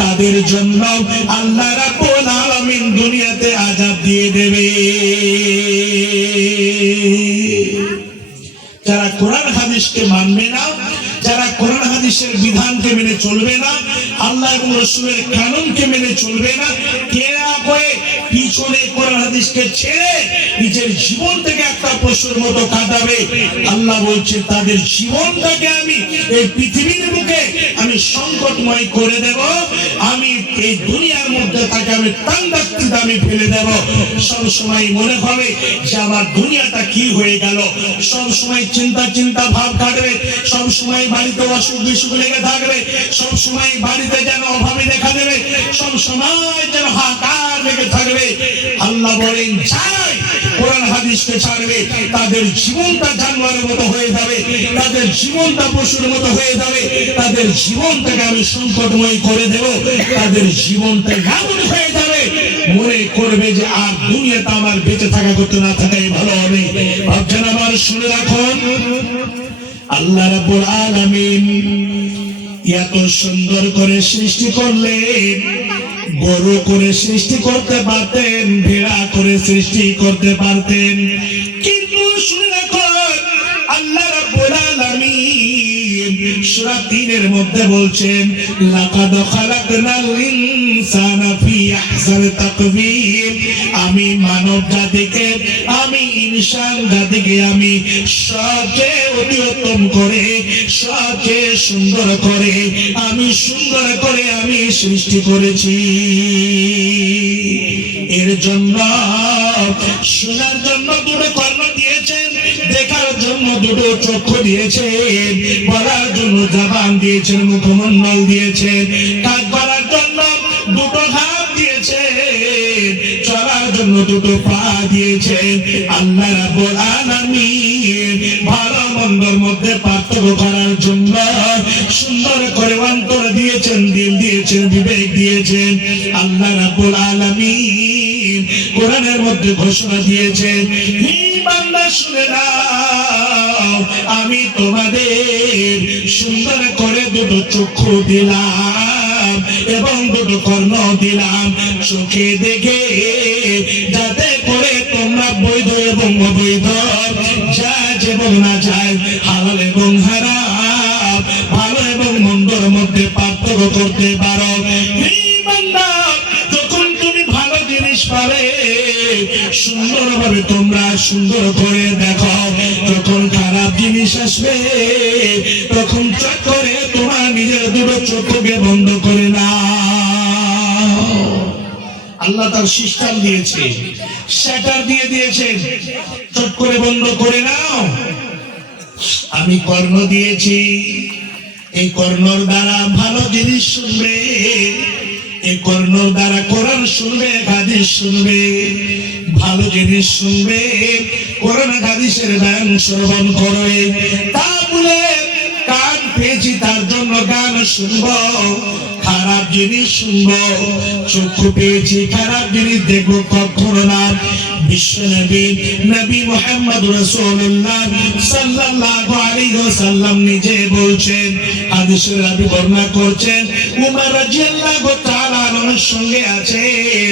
তাদের জন্য আল্লাহ রাব্বুল দুনিয়াতে আযাব দিয়ে দেবে। যারা কোরআন হাদিসকে মানবে না, যারা কোরআন হাদিসের বিধানকে মেনে চলবে না, আল্লাহ এবং রসুলের কানুনকে মেনে চলবে না, করে পিছনে কোরআন হাদিসকে ছেড়ে নিজের জীবন পশুর মতো কাটাবে আল্লাহ বলছে তাদের জীবনটাকে আমি এই পৃথিবীর বুকে আমি সংকটময় করে দেব। আমি এই দুনিয়ার মধ্যে তাকে আমি তান্দাক্তিতে আমি ফেলে দেব। সব সময় মনে হবে যে আমার দুনিয়াটা কি হয়ে গেল। সব সময় চিন্তা চিন্তা ভাব কাটবে। সব সময় বাড়িতে অসুখ বিসুখ লেগে থাকবে। সব সময় বাড়িতে যেন অভাবে দেখা দেবে। সব সময় যেন হাকার লেগে থাকবে। আল্লাহ বলেন যাই কোরআন হাদিসকে ছাড়বে, তাদের জীবনটা জানোয়ারের মতো হয়ে যাবে, তাদের জীবনটা পশুর মতো হয়ে যাবে, তাদের জীবনটাকে আমি সংকটময় করে দেব, তাদের জীবনটা এমন হয়ে যাবে, মনে করবে যে আর দুনিয়াটা আমার বেঁচে থাকা করতে না থাকাই ভালো হবে। ভাবছেন আমার শুনে রাখুন? আল্লাহ রাব্বুল আলামিন এত সুন্দর করে সৃষ্টি করলেন। গরু করে সৃষ্টি করতে পারতেন, ভেড়া করে সৃষ্টি করতে পারতেন। কিন্তু শুনে আল্লাহ সূরা 3 মধ্যে বলছেন, লাকাদ খালাকনাল ইনসানা ফি আহসানি আমি মানব জাতিকে, আমি ইনসান জাতিকে, আমি সবচেয়ে অতি উত্তম করে সবচেয়ে সুন্দর করে, আমি সুন্দর করে আমি সৃষ্টি করেছি। এর জন্য, শোনার জন্য দুটো কর্ম দিয়েছেন, দেখার জন্য দুটো চক্ষু দিয়েছেন, বলার জন্য জবান দিয়েছেন মুখমন্ডল দিয়েছেন, কাজ করার জন্য দুটো হাত দিয়েছেন, চলার জন্য দুটো পা দিয়েছেন, আল্লাহ রাব্বুল আলামিন ভালো মন্দর মধ্যে পার্থক্য করার জন্য সুন্দর করে অন্তর দিয়েছেন, দিল দিয়েছেন, বিবেক দিয়েছেন। আল্লাহ রাব্বুল আলামিন কোরআনের মধ্যে ঘোষণা দিয়েছেন আমি তোমাদের সুন্দর করে দুটো চক্ষু দিলাম এবং দুটো কর্ণ দিলাম। চোখে দেখে যাতে করে তোমরা বৈধ এবং অবৈধ, যা এবং না যায় এবং মন্দর মধ্যে পার্থক্য করতে পারো। যখন তুমি ভালো জিনিস পাবে, সুন্দরভাবে তোমরা সুন্দর করে দেখো। যখন খারাপ জিনিস আসবে, তখন চট করে তোমার নিজের দুটো চোখকে বন্ধ করে না আল্লাহ তার সিস্টেম দিয়েছে শ্যাটার দিয়ে দিয়েছে, চট করে বন্ধ করে নাও। আমি কর্ণ দিয়েছি। এই কর্ণর দ্বারা ভালো জিনিস শুনবে, এই কর্ণর দ্বারা কোরআন শুনবে, হাদিস শুনবে, ভালো জিনিস শুনবে, কোরআন হাদিসের গান শ্রবণ করবে। তা বলে কান পেয়েছি, তার জন্য গান শুনব, খারাপ জিনিস শুনব, চক্ষু পেয়েছি, খারাপ জিনিস দেখব কখনো না। বিশ্ব নবী নবী মোহাম্মদ রাসূলুল্লাহ সাল্লাল্লাহু আলাইহি ওয়াসাল্লাম নিজে বলছেন হাদিসের রাবি বর্ণনা করছেন, উমর রাদিয়াল্লাহু তাআলা সঙ্গে আছে